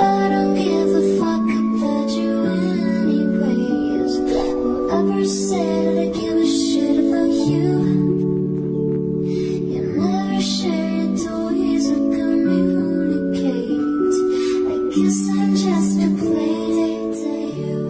I don't give a fuck about you anyways. Whoever said I give a shit about you? You never share your toys or communicate. I guess I'm just a playdate to you.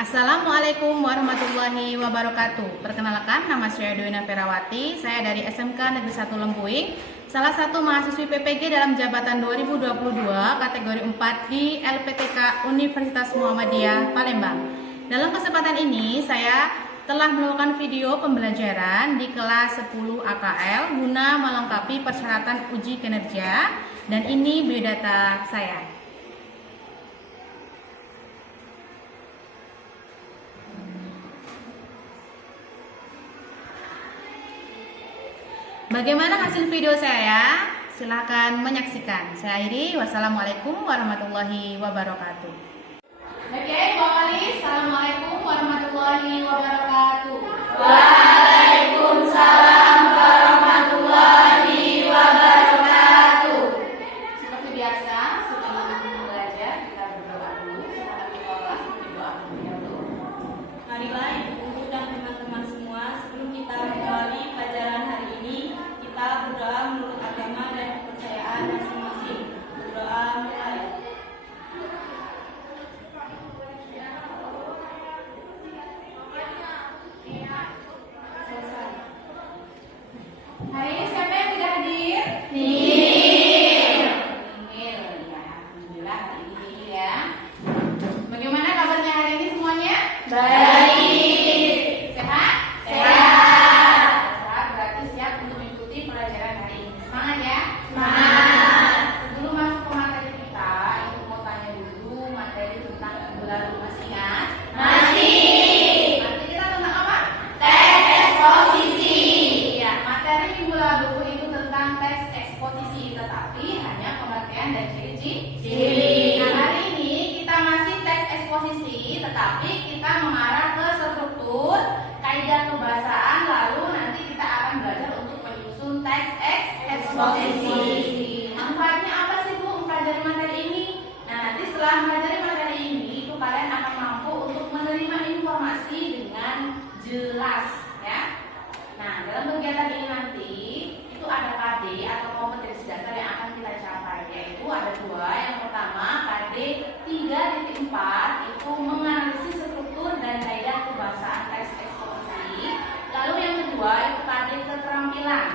Assalamualaikum warahmatullahi wabarakatuh. Perkenalkan, nama saya Dewina Ferawati. Saya dari SMK Negeri 1 Lempuing, salah satu mahasiswi PPG dalam jabatan 2022 kategori 4 di LPTK Universitas Muhammadiyah Palembang. Dalam kesempatan ini saya telah melakukan video pembelajaran di kelas 10 AKL guna melengkapi persyaratan uji kinerja, dan ini biodata saya. Bagaimana hasil video saya? Silahkan menyaksikan. Saya akhiri. Wassalamualaikum warahmatullahi wabarakatuh. Oke, Wali. Assalamualaikum warahmatullahi wabarakatuh. Waalaikumsalam warahmatullahi wabarakatuh. Seperti biasa, sebelum belajar kita berdoa dulu. Semoga berdoa dulu. Marilah ibu dan teman-teman semua, sebelum kita mengawali pelajaran hari ini, kita berdoa menurut agama dan kepercayaan masing-masing. Berdoa mulai. Selesai. Hari ini siapa yang tidak hadir? Nih. Ya, alhamdulillah hari ini ya. Bagaimana kabarnya hari ini semuanya? Baik. Sehat? Sehat. Sehat berarti siap untuk mengikuti pelajaran hari ini. Semangat ya. Semangat. Sebelum masuk ke materi kita, itu mau tanya dulu materi tentang minggu lalu, masih ingat? Masih. Materi kita tentang apa? Tes eksposisi. Ya, materi minggu lalu itu tentang tes eksposisi, tetapi hanya pengertian dan ciri-ciri. Nah, hari ini kita masih tes eksposisi, tetapi kita mengarah ke struktur, kaidah kebahasaan, lalu nanti kita akan belajar untuk menyusun tes eksposisi. Manfaatnya apa sih Bu mempelajari materi ini? Nah, nanti setelah mempelajari materi ini, itu kalian akan mampu untuk menerima informasi dengan jelas, ya. Nah, dalam kegiatan ini nanti itu ada KD atau kompetensi dasar yang akan kita capai, yaitu ada dua. Yang pertama KD 3.4 itu menganalisis struktur dan kaidah kebahasaan teks eksposisi. Lalu yang kedua itu KD keterampilan.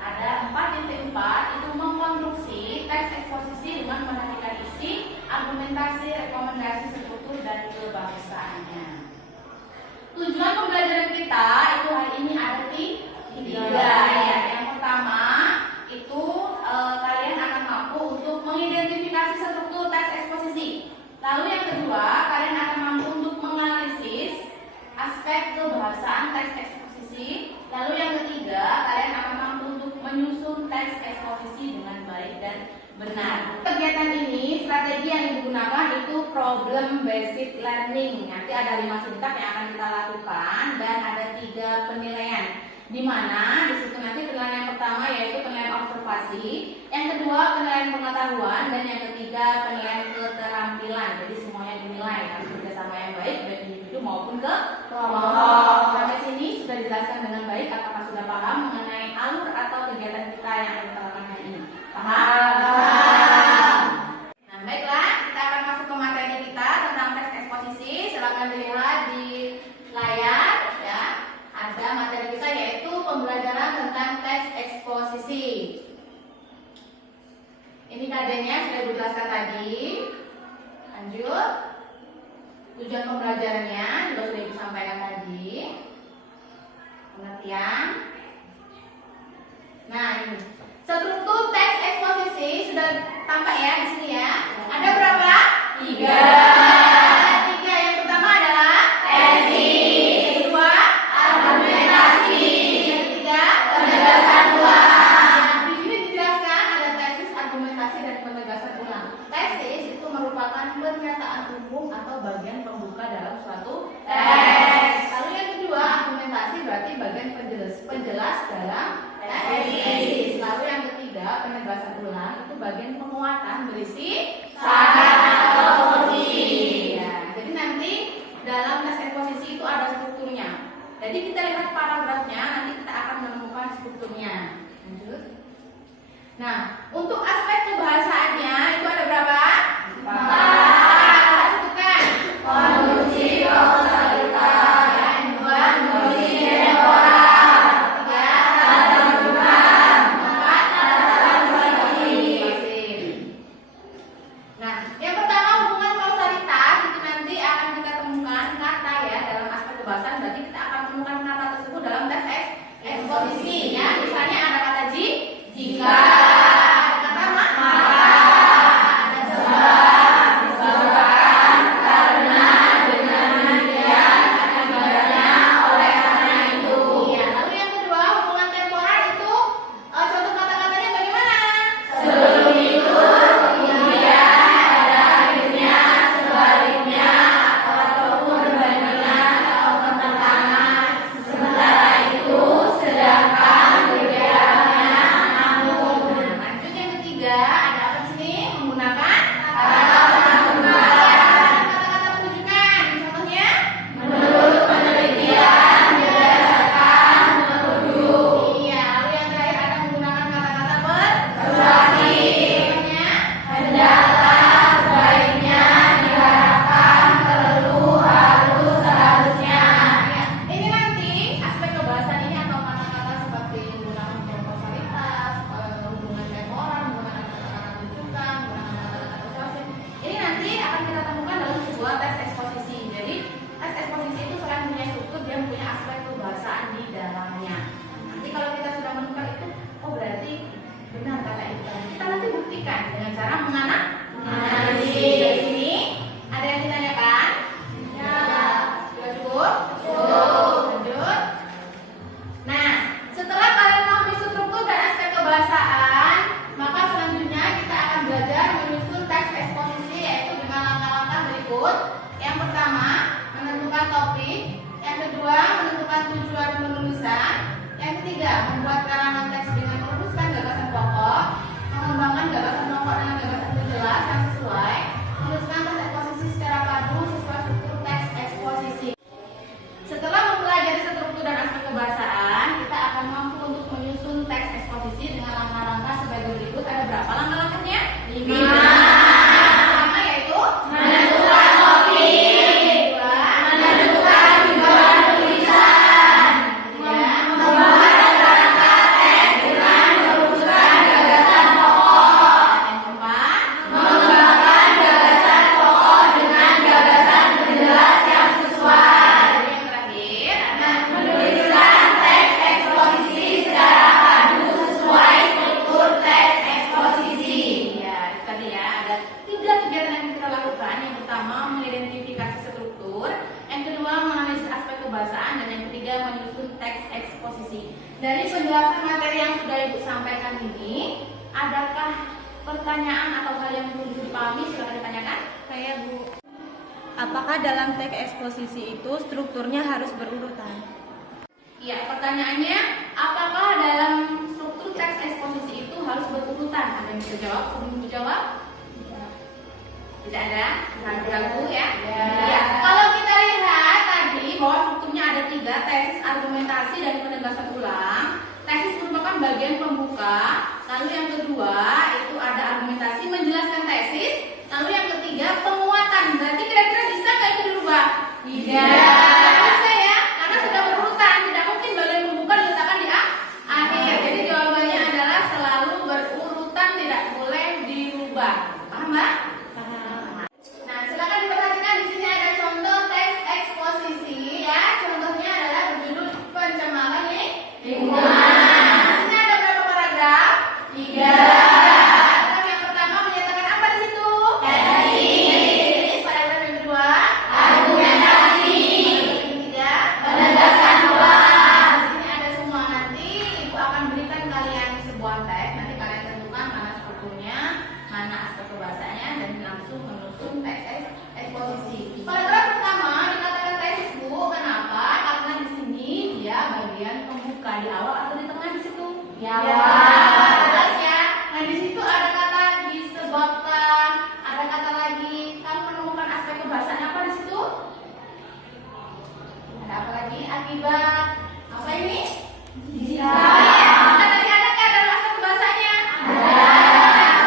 Ada 4.4 itu mengkonstruksi teks eksposisi dengan memperhatikan isi, argumentasi, rekomendasi, struktur dan kebahasaannya. Tujuan pembelajaran kita itu hari ini ada tiga ya. Yang pertama itu kalian akan mampu untuk mengidentifikasi struktur teks eksposisi. Lalu yang kedua kalian akan mampu untuk menganalisis aspek kebahasaan teks eksposisi. Lalu yang ketiga kalian akan mampu untuk menyusun teks eksposisi dengan baik dan benar. Kegiatan ini strategi yang digunakan itu problem based learning. Nanti ada 5 sintak yang akan kita lakukan dan ada 3 penilaian. Di mana di situ nanti penilaian yang pertama yaitu penilaian observasi, yang kedua penilaian pengetahuan, dan yang ketiga penilaian keterampilan. Jadi semuanya dinilai harus kerjasama yang baik baik individu maupun kelompok. Sampai sini sudah dijelaskan dengan baik. Apakah sudah paham mengenai alur atau kegiatan kita yang akan kita lakukan hari ini? Paham? Nah, baiklah, kita akan masuk ke materi kita. adik-adiknya sudah dijelaskan tadi. Lanjut. Tujuan pembelajarannya juga sudah disampaikan tadi. Pengertian. Nah, ini struktur teks eksposisi sudah tampak ya di sini ya. Ada berapa? 3. Yang pertama adalah tesis. Yang kedua, argumentasi. Yang ketiga, penegasan ulang. Di sini dijelaskan ada tesis, argumentasi, dan penegasan ulang. Tesis itu merupakan pernyataan umum atau bagian pembuka dalam suatu teks. Lalu yang kedua, argumentasi berarti bagian penjelas dalam tesis. Lalu yang ketiga, penegasan ulang itu bagian penguatan berisi syarat atau posisi. Ya, jadi nanti dalam tes eksposisi itu ada strukturnya. Jadi kita lihat paragrafnya, nanti kita akan menemukan strukturnya. Lanjut. Nah, untuk aspek kebahasaannya itu ada berapa? 4. Sebutkan. Konstruksi kausalitas. Yang kedua, kondisi temporal. Ketiga, tata rujukan. Keempat, transformasi. Nah, yang pertama hubungan kausalitas itu nanti akan kita temukan kata ya dalam aspek kebahasan. Berarti kita akan temukan kata tersebut dalam tes eksposisi ya. Misalnya ada kata jika, ada kata maka, ada sebab, disebabkan, karena, dengan, demikian, akibatnya, oleh karena itu. Ya, lalu yang kedua hubungan temporal itu contoh kata-katanya bagaimana? Sebelum itu, kemudian, pada akhirnya, sebaliknya, ataupun berbandingan atau bertentangan. Sementara itu, sedangkan, bergeraknya, namun. Lanjut yang ketiga, ada apa di sini? Menggunakan kata penunjukan. Kata-kata penunjukan, contohnya? Menurut penelitian, berdasarkan, menuduh. Iya, lalu yang terakhir ada menggunakan kata-kata persuasi. Contohnya? Hendaklah, sebaiknya, diharapkan, perlu, harus, seharusnya. Ya, ini nanti aspek kebahasan ini atau kata-kata seperti menggunakan hubungan kausalitas, hubungan temporal, menggunakan kata-kata penunjukan, menggunakan kata-kata persuasi. Ini nanti akan kita temukan dalam sebuah tes eksposisi. Jadi tes eksposisi itu selain punya struktur, dia punya aspek kebahasaan di dalamnya. Nanti kalau kita sudah menemukan itu, oh berarti benar kata itu. Kita nanti buktikan dengan cara menganalisis. Dari sini ada yang ditanyakan? Ya. Sudah cukup? Cukup. Lanjut. Nah, setelah kalian memahami struktur dan aspek kebahasaan, maka selanjutnya kita akan belajar menyusun teks eksposisi yaitu dengan langkah-langkah berikut. Yang pertama, menentukan topik. Yang kedua, menentukan tujuan penulisan. Yang ketiga, membuat karangan teks dengan merumuskan gagasan pokok, mengembangkan gagasan pokok dengan gagasan terjelas yang sesuai, menuliskan teks eksposisi secara padu sesuai struktur teks eksposisi. Setelah mempelajari struktur dan aspek kebahasaan, kita akan mampu untuk menyusun teks eksposisi dengan langkah-langkah sebagai berikut. Ada berapa langkah-langkahnya? 5. Pertama yaitu menentukan topik. Kedua, menentukan tujuan tulisan. Ketiga, membuat kerangka teks dengan merumuskan gagasan pokok. Yang keempat, mengembangkan gagasan pokok dengan gagasan terjelas yang sesuai. Yang terakhir, menuliskan teks eksposisi secara padu sesuai struktur teks eksposisi. Ya, itu tadi ya, ada 3 kegiatan yang kita lakukan. Yang pertama, mengidentifikasi struktur. Yang kedua, menganalisis aspek kebahasaan. Dan yang ketiga, menyusun teks eksposisi. Dari penjelasan materi yang sudah Ibu sampaikan ini, adakah pertanyaan atau hal yang perlu dipahami? Silakan ditanyakan. Saya Bu, apakah dalam teks eksposisi itu strukturnya harus berurutan? Iya, pertanyaannya, apakah dalam struktur teks eksposisi itu harus berurutan? Ada yang bisa jawab? Sebelum dijawab? Tidak ada? Ragu-ragu ya? Ya. Kalau kita lihat tadi bahwa strukturnya ada 3, tesis, argumentasi, dan penegasan ulang. Tesis merupakan bagian pembuka. Lalu yang kedua itu ada argumentasi menjelaskan tesis. Lalu yang ketiga penguatan. Berarti kira-kira bisa nggak itu dirubah? Tidak. Bisa ya, karena sudah berurutan. Tidak mungkin bagian pembuka diletakkan di akhir. Jadi jawabannya adalah selalu berurutan, tidak boleh dirubah. dibuka di awal atau di tengah di situ? Di Ya, awal. jelas ya. Nah di situ ada kata disebabkan, ada kata lagi. Kamu menemukan aspek kebahasaan apa di situ? Ada apa lagi? Akibat. Apa ini? Nah, tadi ada nggak dalam aspek kebahasanya?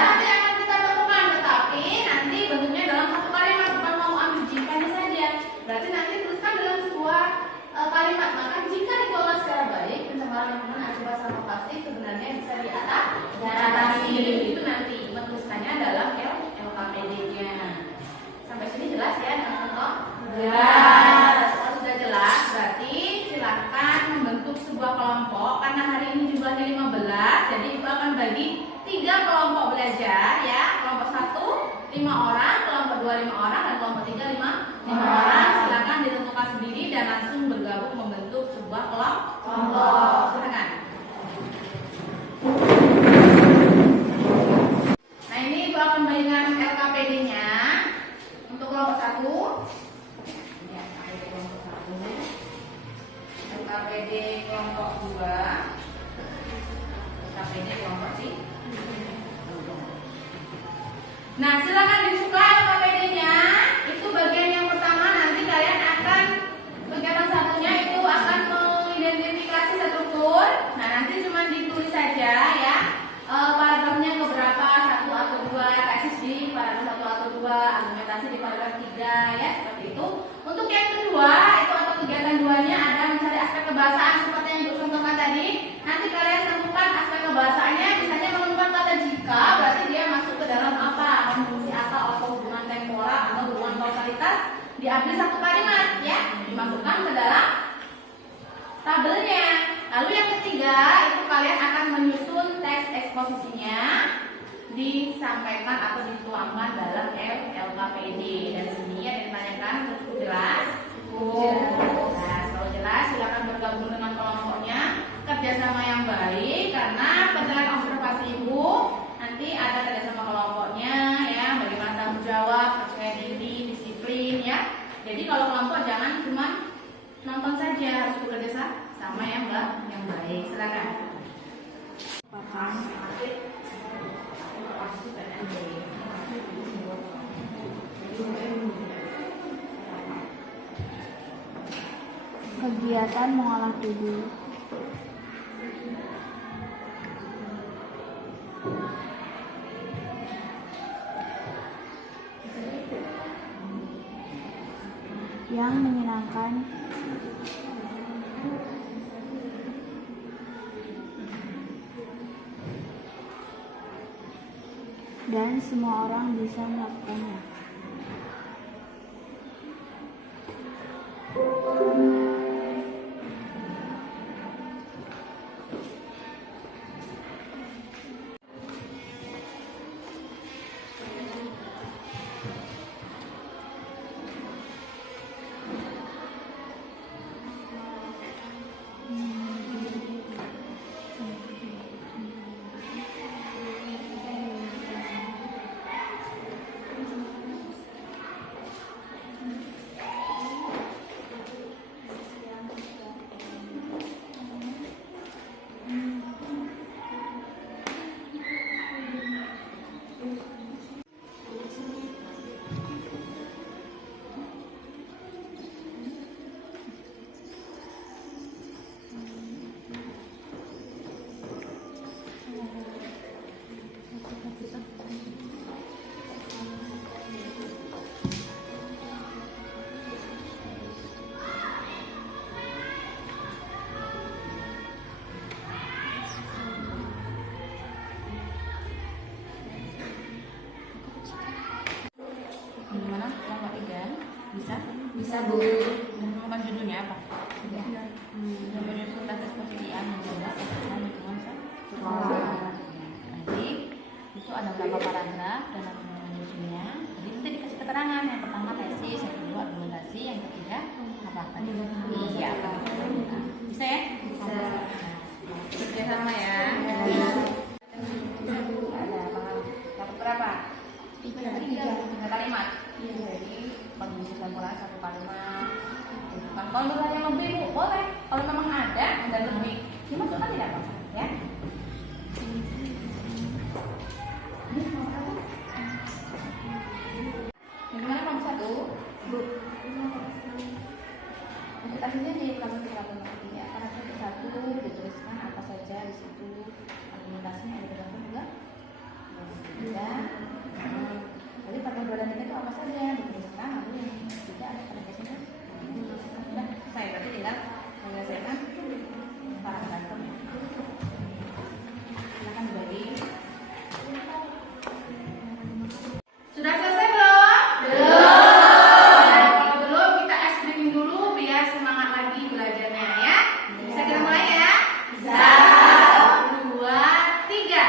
Nanti akan kita temukan, tetapi nanti bentuknya dalam satu kalimat, bukan mau ambil jikanya saja. Berarti nanti tuliskan dalam sebuah kalimat. Maka jika dikelola secara baik, pencemaran lingkungan akibat sampah plastik sebenarnya bisa diatasi. Itu nanti menuliskannya dalam LKPD-nya. Sampai sini jelas ya, teman-teman? Jelas. Kalau sudah jelas, berarti silakan membentuk sebuah kelompok. Karena hari ini jumlahnya 15, jadi Ibu akan bagi 3 kelompok belajar ya. Kelompok 1 5 orang, kelompok 2 5 orang, dan kelompok 3 5 orang. Silakan ditentukan sendiri dan langsung bergabung membentuk sebuah kelompok. Silakan. Nah ini Ibu akan bagikan LKPD-nya untuk kelompok 1. Ya, LKPD kelompok 1. LKPD kelompok 2. LKPD kelompok 3. Nah, silakan dibuka LKPD-nya. Itu bagian yang pertama. Nanti kalian akan kegiatan satunya itu akan mengidentifikasi struktur. Nah, nanti cuma ditulis saja ya. Paragrafnya keberapa, 1 atau 2, tesis di paragraf 1 atau 2, argumentasi di paragraf 3 ya, seperti itu. Untuk yang kedua, itu atau kegiatan 2-nya ada mencari aspek kebahasaan seperti yang Ibu contohkan tadi. Nanti kalian tentukan aspek kebahasaannya, misalnya menemukan kata jika, berarti dia masuk ke dalam apa? Fungsi asal atau hubungan temporal atau hubungan kausalitas, diambil satu kalimat ya, dimasukkan ke dalam tabelnya. Lalu yang ketiga, itu kalian akan menyusun teks eksposisinya, disampaikan atau dituangkan dalam LKPD. Dan sini ada yang ditanyakan, cukup jelas? Nah, kalau jelas silakan bergabung dengan kelompoknya, kerjasama yang baik, karena penilaian observasi Ibu nanti ada kerjasama kelompoknya ya, bagaimana tanggung jawab, percaya diri, disiplin ya. Jadi kalau kelompok jangan cuma nonton saja, harus bekerja sama yang baik. Silakan. Kegiatan mengolah tubuh. Yang menyenangkan dan semua orang bisa melakukannya. Gimana? Kelompok 3 bisa? Bisa, Bu. Menemukan judulnya apa? Menyusun teks eksposisi yang jelas tentang lingkungan sekolah. Nanti itu ada beberapa paragraf dan menyusunnya. Jadi nanti dikasih keterangan. Yang pertama tesis, yang kedua argumentasi, yang ketiga apa tadi? Iya. Bisa ya? Bisa. Kerja sama ya. Ada dapat berapa? 3 kalimat. Jadi kondisi temporal 1 kalimat. Kalau nilai yang lebih Bu, boleh. Kalau memang ada lebih, kan tidak apa-apa ya. Bagaimana nomor 1? Untuk tadinya di kelas ya, paragraf ke-1 dituliskan apa saja di situ, argumentasinya ada berapa juga? Ya. Jadi paragraf 2 dan 3 itu apa saja dituliskan, lalu yang tidak ada penegasannya. Sudah, saya berarti tinggal menyelesaikan paragraf. Silakan dibagi. Sudah selesai belum? Belum. Nah, kalau belum kita ice breaking dulu biar semangat lagi belajarnya ya. Bisa kita mulai ya? Bisa. 1, 2, 3.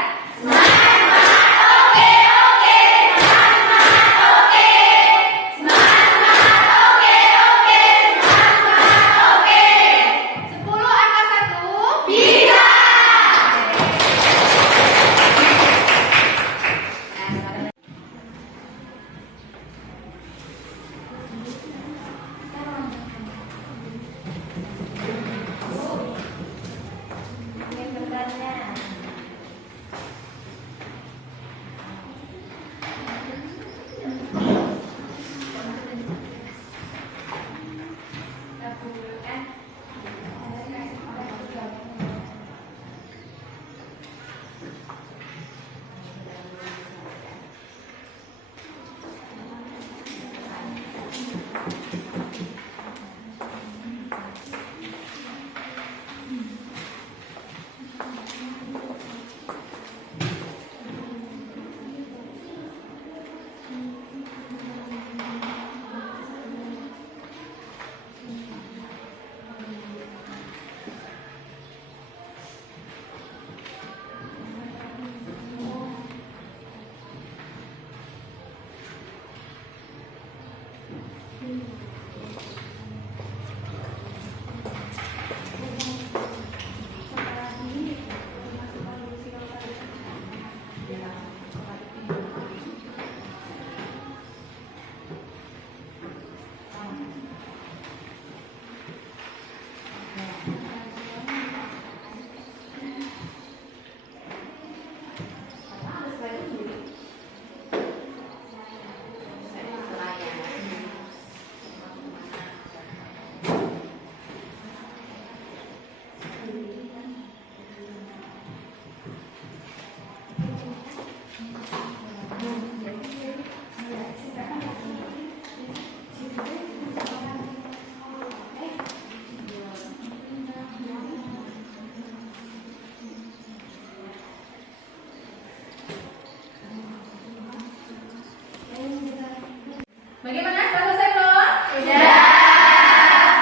Bagaimana? Sudah selesai belum? Sudah.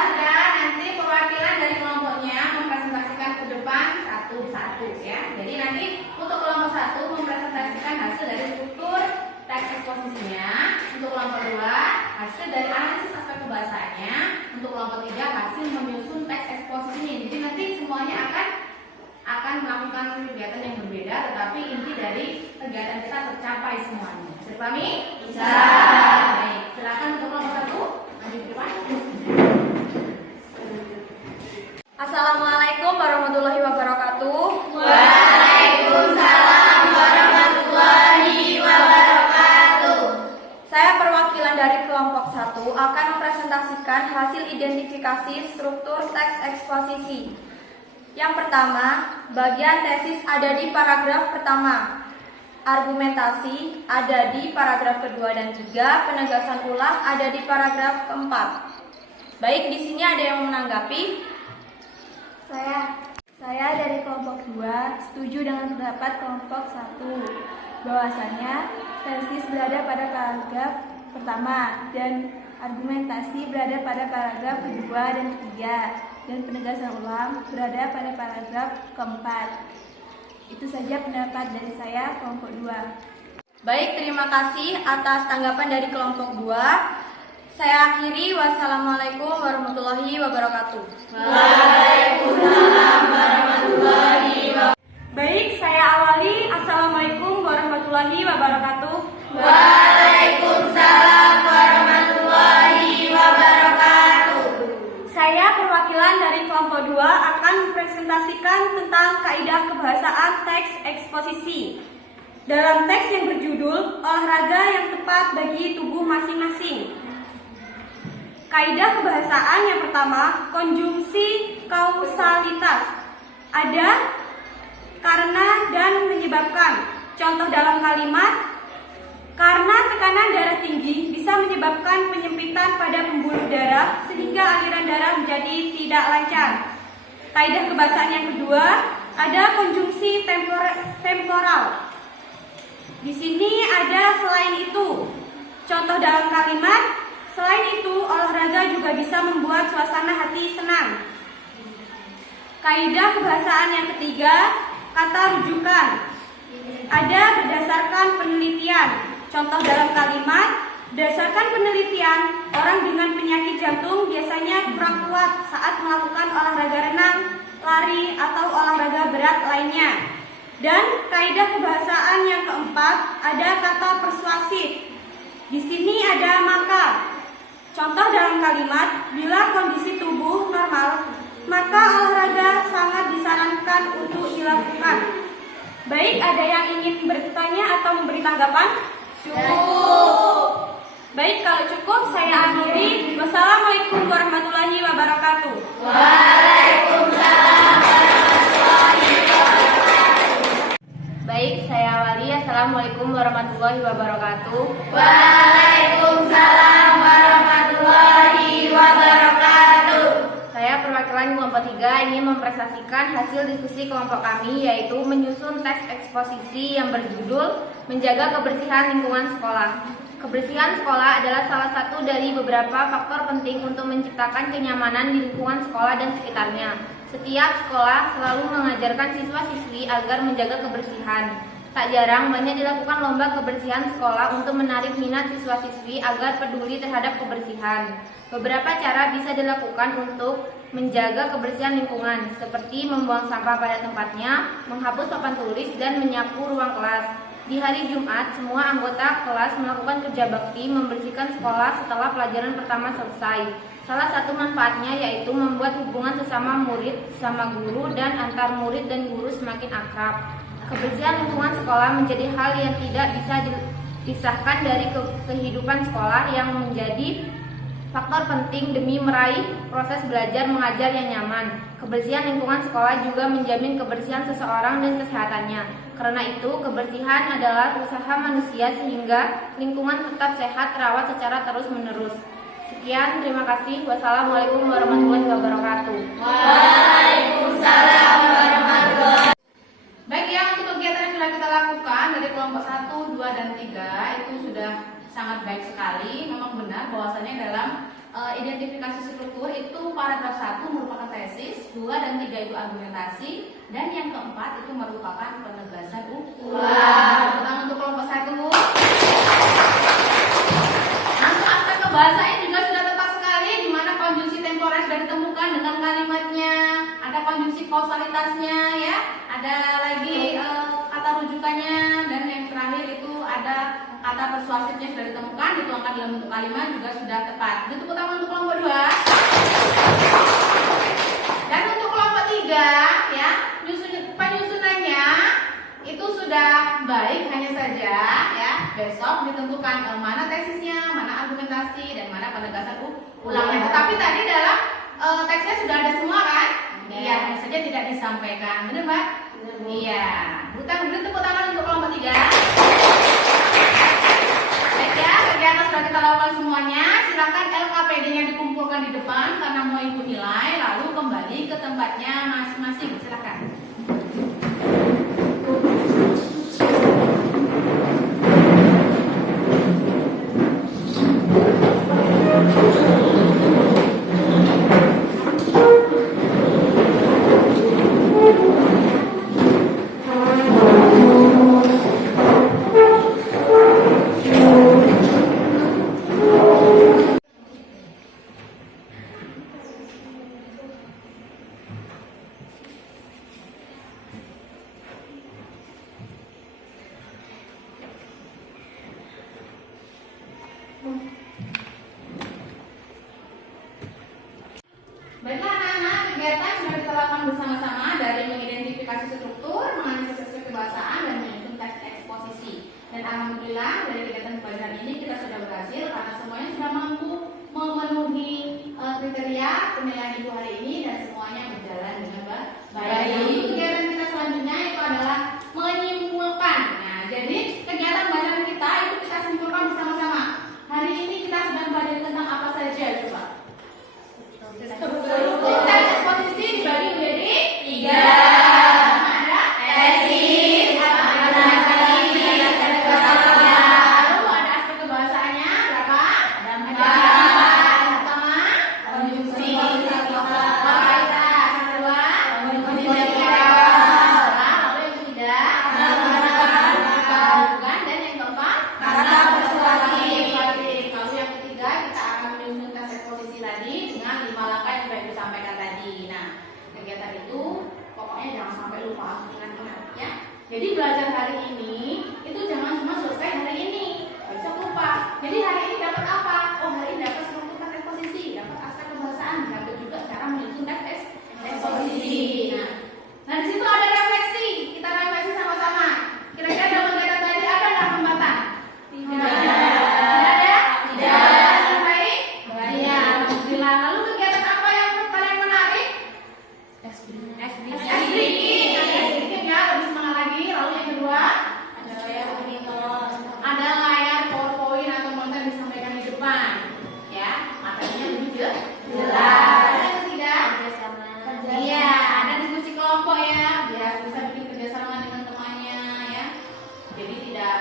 Sudah, nanti perwakilan dari kelompoknya mempresentasikan ke depan satu-satu ya. Jadi nanti untuk kelompok 1 mempresentasikan hasil dari struktur teks eksposisinya, untuk kelompok 2 hasil dari analisis aspek bahasanya, untuk kelompok 3 hasil menyusun teks eksposisinya. Jadi nanti semuanya akan melakukan kegiatan yang berbeda, tetapi inti dari kegiatan kita tercapai semuanya. Bisa dipahami? Bisa. Baik, silakan untuk kelompok 1 maju ke depan. Assalamualaikum warahmatullahi wabarakatuh. Waalaikumsalam warahmatullahi wabarakatuh. Saya perwakilan dari kelompok 1 akan mempresentasikan hasil identifikasi struktur teks eksposisi. Yang pertama, bagian tesis ada di paragraf pertama. Argumentasi ada di paragraf kedua dan 3, penegasan ulang ada di paragraf keempat. Baik, di sini ada yang menanggapi? Saya dari kelompok 2 setuju dengan pendapat kelompok 1 bahwasanya tesis berada pada paragraf pertama dan argumentasi berada pada paragraf kedua dan 3 dan penegasan ulang berada pada paragraf keempat. Itu saja pendapat dari saya kelompok 2. Baik, terima kasih atas tanggapan dari kelompok 2. Saya akhiri, wassalamualaikum warahmatullahi wabarakatuh. Waalaikumsalam warahmatullahi wabarakatuh. Baik, saya awali. Assalamualaikum warahmatullahi wabarakatuh. Waalaikumsalam warahmatullahi wabarakatuh. Saya perwakilan dari kelompok 2 akan presentasi mempresentasikan tentang kaidah kebahasaan teks eksposisi. Dalam teks yang berjudul olahraga yang tepat bagi tubuh masing-masing. Kaidah kebahasaan yang pertama, konjungsi kausalitas. Ada, karena, dan menyebabkan. Contoh dalam kalimat, karena tekanan darah tinggi bisa menyebabkan penyempitan pada pembuluh darah sehingga aliran darah menjadi tidak lancar. Kaidah kebahasaan yang kedua, ada konjungsi temporal. Di sini ada selain itu. Contoh dalam kalimat, selain itu olahraga juga bisa membuat suasana hati senang. Kaidah kebahasaan yang ketiga, kata rujukan. Ada berdasarkan penelitian. Contoh dalam kalimat, berdasarkan penelitian, orang dengan penyakit jantung biasanya kurang kuat saat melakukan olahraga renang, lari, atau olahraga berat lainnya. Dan kaidah kebahasaan yang keempat, ada kata persuasif. Di sini ada maka. Contoh dalam kalimat, bila kondisi tubuh normal, maka olahraga sangat disarankan untuk dilakukan. Baik, ada yang ingin bertanya atau memberi tanggapan? Cukup. Baik, kalau cukup saya akhiri. Wassalamualaikum warahmatullahi wabarakatuh. Waalaikumsalam warahmatullahi wabarakatuh. Baik, saya awali. Assalamualaikum warahmatullahi wabarakatuh. Waalaikumsalam warahmatullahi wabarakatuh. Saya perwakilan kelompok 3 ingin mempresentasikan hasil diskusi kelompok kami, yaitu menyusun teks eksposisi yang berjudul Menjaga Kebersihan Lingkungan Sekolah. Kebersihan sekolah adalah salah satu dari beberapa faktor penting untuk menciptakan kenyamanan di lingkungan sekolah dan sekitarnya. Setiap sekolah selalu mengajarkan siswa-siswi agar menjaga kebersihan. Tak jarang banyak dilakukan lomba kebersihan sekolah untuk menarik minat siswa-siswi agar peduli terhadap kebersihan. Beberapa cara bisa dilakukan untuk menjaga kebersihan lingkungan, seperti membuang sampah pada tempatnya, menghapus papan tulis, dan menyapu ruang kelas. Di hari Jumat, semua anggota kelas melakukan kerja bakti membersihkan sekolah setelah pelajaran pertama selesai. Salah satu manfaatnya yaitu membuat hubungan sesama murid, sesama guru, dan antar murid dan guru semakin akrab. Kebersihan lingkungan sekolah menjadi hal yang tidak bisa dipisahkan dari kehidupan sekolah yang menjadi faktor penting demi meraih proses belajar mengajar yang nyaman. Kebersihan lingkungan sekolah juga menjamin kebersihan seseorang dan kesehatannya. Karena itu, kebersihan adalah usaha manusia sehingga lingkungan tetap sehat terawat secara terus-menerus. Sekian, terima kasih. Wassalamualaikum warahmatullahi wabarakatuh. Waalaikumsalam warahmatullahi wabarakatuh. Baik ya, untuk kegiatan yang sudah kita lakukan dari kelompok 1, 2, dan 3 itu sudah sangat baik sekali. Memang benar bahwasanya dalam identifikasi struktur itu paragraf 1 merupakan tesis, 2 dan 3 itu argumentasi, dan yang keempat itu merupakan penegasan ulang. Pertama untuk kelompok 1. Untuk aspek kebahasaan juga sudah tepat sekali, di mana konjungsi temporer sudah ditemukan dengan kalimatnya, ada konjungsi kausalitasnya ya, ada lagi kata rujukannya, dan yang terakhir itu ada kata persuasifnya sudah ditemukan, dituangkan dalam bentuk kalimat juga sudah tepat. Itu tepuk tangan untuk kelompok 2. Dan untuk kelompok 3 ya, penyusunannya itu sudah baik, hanya saja ya besok ditentukan mana tesisnya, mana argumentasi, dan mana penegasan ulangnya. Tetapi tadi dalam teksnya sudah ada semua kan? Iya, hanya saja tidak disampaikan. Benar, Mbak? Iya. Beri tepuk tangan untuk kelompok 3. Baik ya, kegiatan sudah kita lakukan semuanya. Silakan LKPD-nya dikumpulkan di depan karena mau input nilai, lalu kembali ke tempatnya masing-masing. Silakan. Baiklah anak-anak, kegiatan sudah kita lakukan bersama-sama dari mengidentifikasi struktur, menganalisis kebahasaan, dan menyusun teks eksposisi. Dan alhamdulillah dari kegiatan pembelajaran ini kita sudah berhasil karena semuanya sudah mampu memenuhi kriteria penilaian ibu hari ini dan semuanya berjalan dengan baik. Jadi kegiatan kita selanjutnya itu adalah menyimpulkan. Nah, jadi kegiatan bacaan kita itu kita simpulkan bersama-sama. Hari ini kita sedang belajar tentang apa saja coba? Struktur teks eksposisi dibagi menjadi 3. Ada tesis, lalu ada aspek kebahasaannya berapa? Ada 4. Pertama, konjungsi, bahasa, kedua, lalu yang ketiga, bukan, dan yang keempat, kata persuasif. Lalu yang ketiga kita akan menyusun tes eksposisi tadi dengan 5 langkah yang sudah disampaikan tadi. Nah, kegiatan itu pokoknya jangan sampai lupa, ingat-ingat ya. Jadi belajar hari ini itu jangan cuma selesai hari ini, bisa lupa. Jadi hari ini dapat apa? Oh, hari ini dapat struktur tes eksposisi, dapat aspek kebahasaan, dapat juga cara menyusun tes eksposisi. Nah di situ ada refleksi, kita refleksi sama-sama. Kira-kira dalam kegiatan tadi ada nggak hambatan? Tidak ada? Tidak. Baik? Iya. Alhamdulillah. Lalu kegiatan apa yang menurut kalian menarik? Speaking ya, lebih semangat lagi. Lalu yang kedua, ada layar PowerPoint atau konten disampaikan di depan, ya, materinya lebih jelas. Yang ketiga, iya, ada diskusi kelompok ya, biar bisa bikin kerjasama dengan temannya ya. Jadi tidak,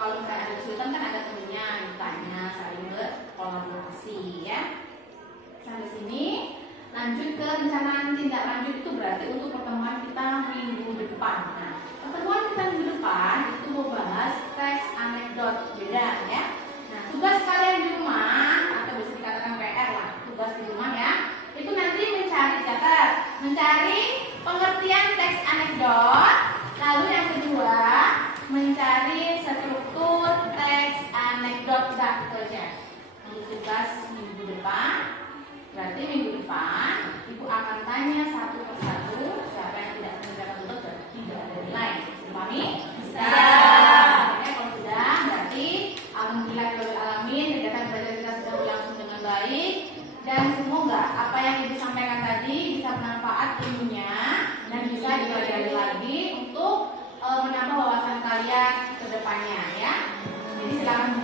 kalau misalnya ada kesulitan kan ada temennya, ditanya, saling berkolaborasi ya. Sampai sini. Lanjut ke rencana tindak lanjut itu berarti untuk pertemuan kita minggu depan. Nah, pertemuan kita minggu depan itu mau bahas teks anekdot, beda ya. Nah, tugas kalian di rumah atau bisa dikatakan PR lah, tugas di rumah ya. Itu nanti mencari pengertian teks anekdot. Lalu yang kedua, mencari struktur teks anekdot dan kerja. Untuk tugas minggu depan. Berarti minggu depan Ibu akan tanya satu persatu, siapa yang tidak mengerjakan tugas dan tidak ada nilai. Dipahami? Bisa. Oke, kalau sudah berarti alhamdulillah alamin kegiatan belajar kita sudah berlangsung dengan baik dan semoga apa yang Ibu sampaikan tadi bisa bermanfaat ilmunya dan bisa dipelajari lagi untuk menambah wawasan kalian ke depannya ya. Jadi silakan